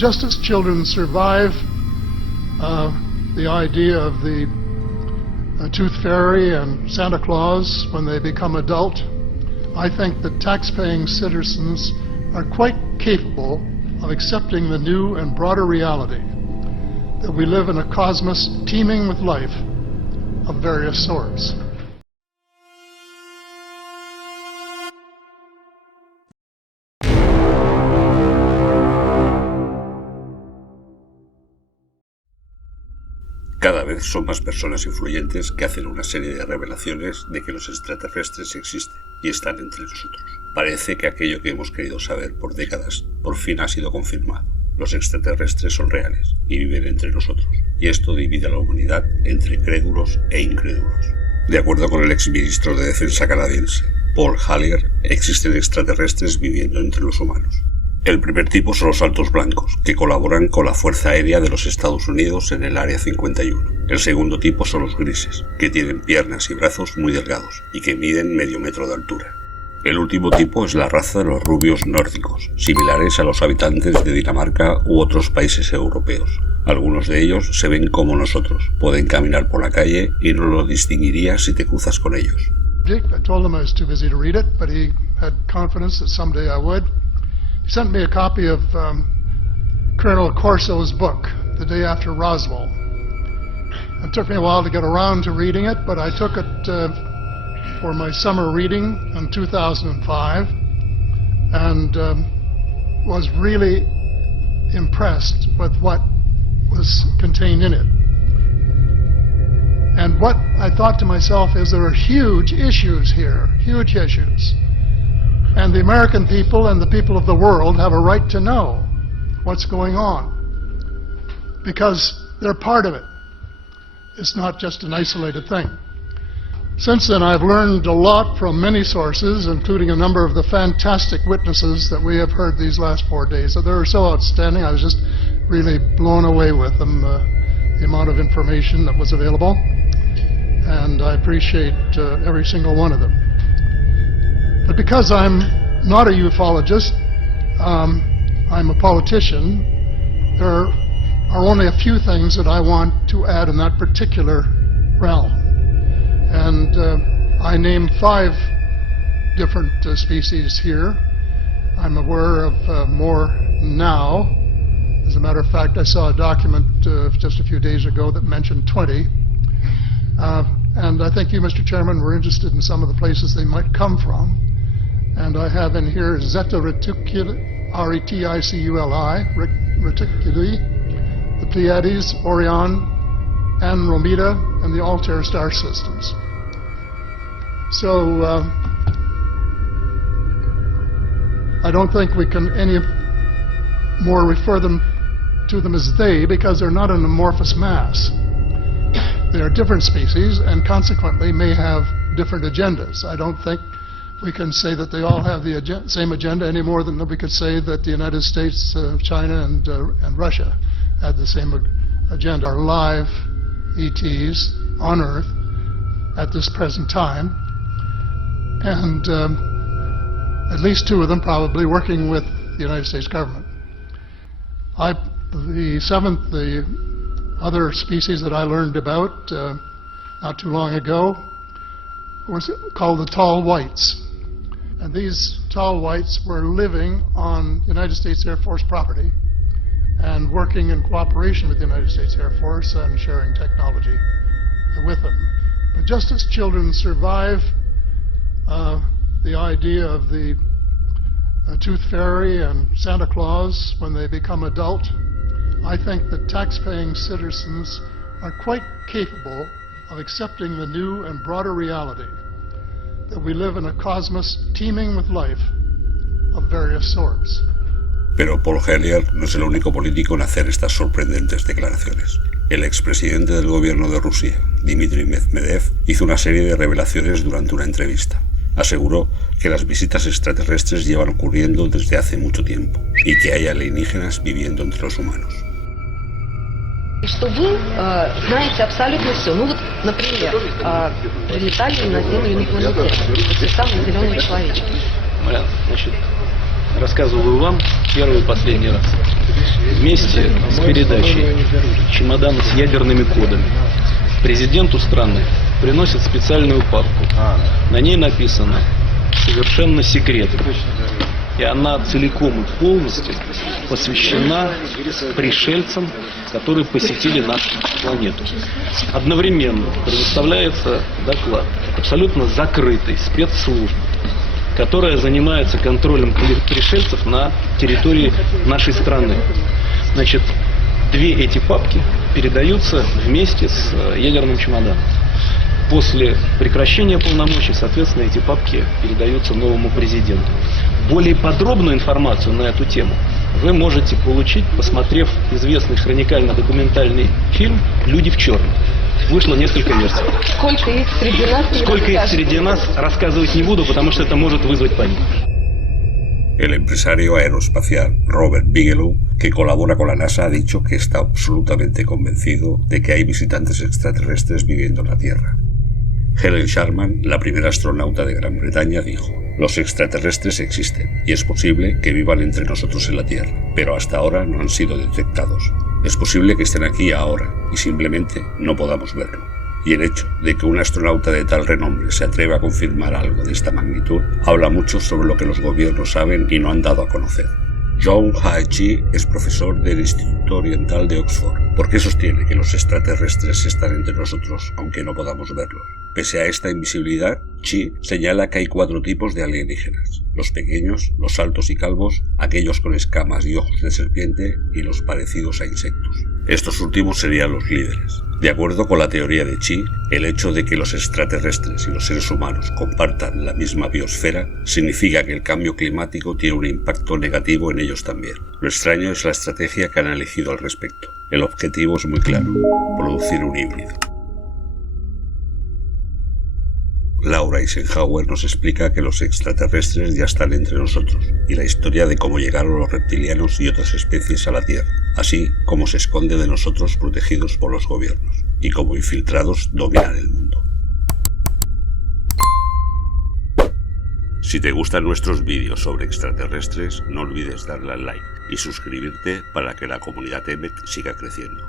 Just as children survive the idea of the tooth fairy and Santa Claus when they become adult, I think that tax-paying citizens are quite capable of accepting the new and broader reality that we live in a cosmos teeming with life of various sorts. Cada vez son más personas influyentes que hacen una serie de revelaciones de que los extraterrestres existen y están entre nosotros. Parece que aquello que hemos querido saber por décadas por fin ha sido confirmado. Los extraterrestres son reales y viven entre nosotros, y esto divide a la humanidad entre crédulos e incrédulos. De acuerdo con el exministro de Defensa canadiense, Paul Hellyer, existen extraterrestres viviendo entre los humanos. El primer tipo son los altos blancos, que colaboran con la Fuerza Aérea de los Estados Unidos en el Área 51. El segundo tipo son los grises, que tienen piernas y brazos muy delgados y que miden medio metro de altura. El último tipo es la raza de los rubios nórdicos, similares a los habitantes de Dinamarca u otros países europeos. Algunos de ellos se ven como nosotros, pueden caminar por la calle y no lo distinguirías si te cruzas con ellos. I told him I was too busy to read it, but he had confidence that someday I would. He sent me a copy of Colonel Corso's book, The Day After Roswell. It took me a while to get around to reading it, but I took it for my summer reading in 2005 and was really impressed with what was contained in it. And what I thought to myself is there are huge issues here, huge issues. And the American people and the people of the world have a right to know what's going on because they're part of it. It's not just an isolated thing. Since then, I've learned a lot from many sources, including a number of the fantastic witnesses that we have heard these last 4 days. They were so outstanding, I was just really blown away with them, the amount of information that was available. And I appreciate every single one of them. But because I'm not a ufologist, I'm a politician, there are only a few things that I want to add in that particular realm. And I named 5 different species here. I'm aware of more now. As a matter of fact, I saw a document just a few days ago that mentioned 20. And I think you, Mr. Chairman, were interested in some of the places they might come from. And I have in here Zeta Reticuli, R-E-T-I-C-U-L-I, Reticuli, the Pleiades, Orion, Andromeda, and the Altair star systems. So I don't think we can any more refer to them as they, because they're not an amorphous mass. They are different species and consequently may have different agendas. I don't think we can say that they all have the same agenda any more than we could say that the United States, China, and Russia had the same agenda. Are live ETs on Earth at this present time, and at least 2 of them probably working with the United States government. The other species that I learned about not too long ago was called the tall whites. And these tall whites were living on United States Air Force property and working in cooperation with the United States Air Force and sharing technology with them. But just as children survive the idea of the tooth fairy and Santa Claus when they become adult, I think that tax-paying citizens are quite capable of accepting the new and broader reality that we live in a cosmos teeming with life of various sorts. Pero Paul Hellyer no es el único político en hacer estas sorprendentes declaraciones. El expresidente del gobierno de Rusia, Dmitry Medvedev, hizo una serie de revelaciones durante una entrevista. Aseguró que las visitas extraterrestres llevan ocurriendo desde hace mucho tiempo y que hay alienígenas viviendo entre los humanos. Что вы знаете абсолютно все. Ну вот, например, прилетали на Землю инопланетяне, те самые зеленые человечки. Значит, рассказываю вам первый и последний раз. вместе с передачей чемодана с ядерными кодами президенту страны приносят специальную папку. На ней написано «Совершенно секретно». И она целиком и полностью посвящена пришельцам, которые посетили нашу планету. Одновременно предоставляется доклад абсолютно закрытой спецслужбы, которая занимается контролем пришельцев на территории нашей страны. Значит, две эти папки передаются вместе с ядерным чемоданом. После прекращения полномочий, соответственно, эти папки передаются новому президенту. Более подробную информацию на эту тему вы можете получить, посмотрев известный хроникально-документальный фильм «Люди в черном». Вышло несколько версий. Сколько их среди нас? Сколько их среди нас, рассказывать не буду, потому что это может вызвать панику. El empresario aeroespacial Robert Bigelow, que colabora con la NASA, ha dicho que está absolutamente convencido de que hay visitantes extraterrestres viviendo en la Tierra. Helen Sharman, la primera astronauta de Gran Bretaña, dijo: los extraterrestres existen y es posible que vivan entre nosotros en la Tierra, pero hasta ahora no han sido detectados. Es posible que estén aquí ahora y simplemente no podamos verlo. Y el hecho de que un astronauta de tal renombre se atreva a confirmar algo de esta magnitud habla mucho sobre lo que los gobiernos saben y no han dado a conocer. John Chi es profesor del Instituto Oriental de Oxford. ¿Por qué sostiene que los extraterrestres están entre nosotros, aunque no podamos verlos? Pese a esta invisibilidad, Chi señala que hay 4 tipos de alienígenas: los pequeños, los altos y calvos, aquellos con escamas y ojos de serpiente y los parecidos a insectos. Estos últimos serían los líderes. De acuerdo con la teoría de Chi, el hecho de que los extraterrestres y los seres humanos compartan la misma biosfera significa que el cambio climático tiene un impacto negativo en ellos también. Lo extraño es la estrategia que han elegido al respecto. El objetivo es muy claro: producir un híbrido. Laura Eisenhower nos explica que los extraterrestres ya están entre nosotros y la historia de cómo llegaron los reptilianos y otras especies a la Tierra, así como se esconde de nosotros protegidos por los gobiernos y como infiltrados dominan el mundo. Si te gustan nuestros vídeos sobre extraterrestres, no olvides darle al like y suscribirte para que la comunidad EMET siga creciendo.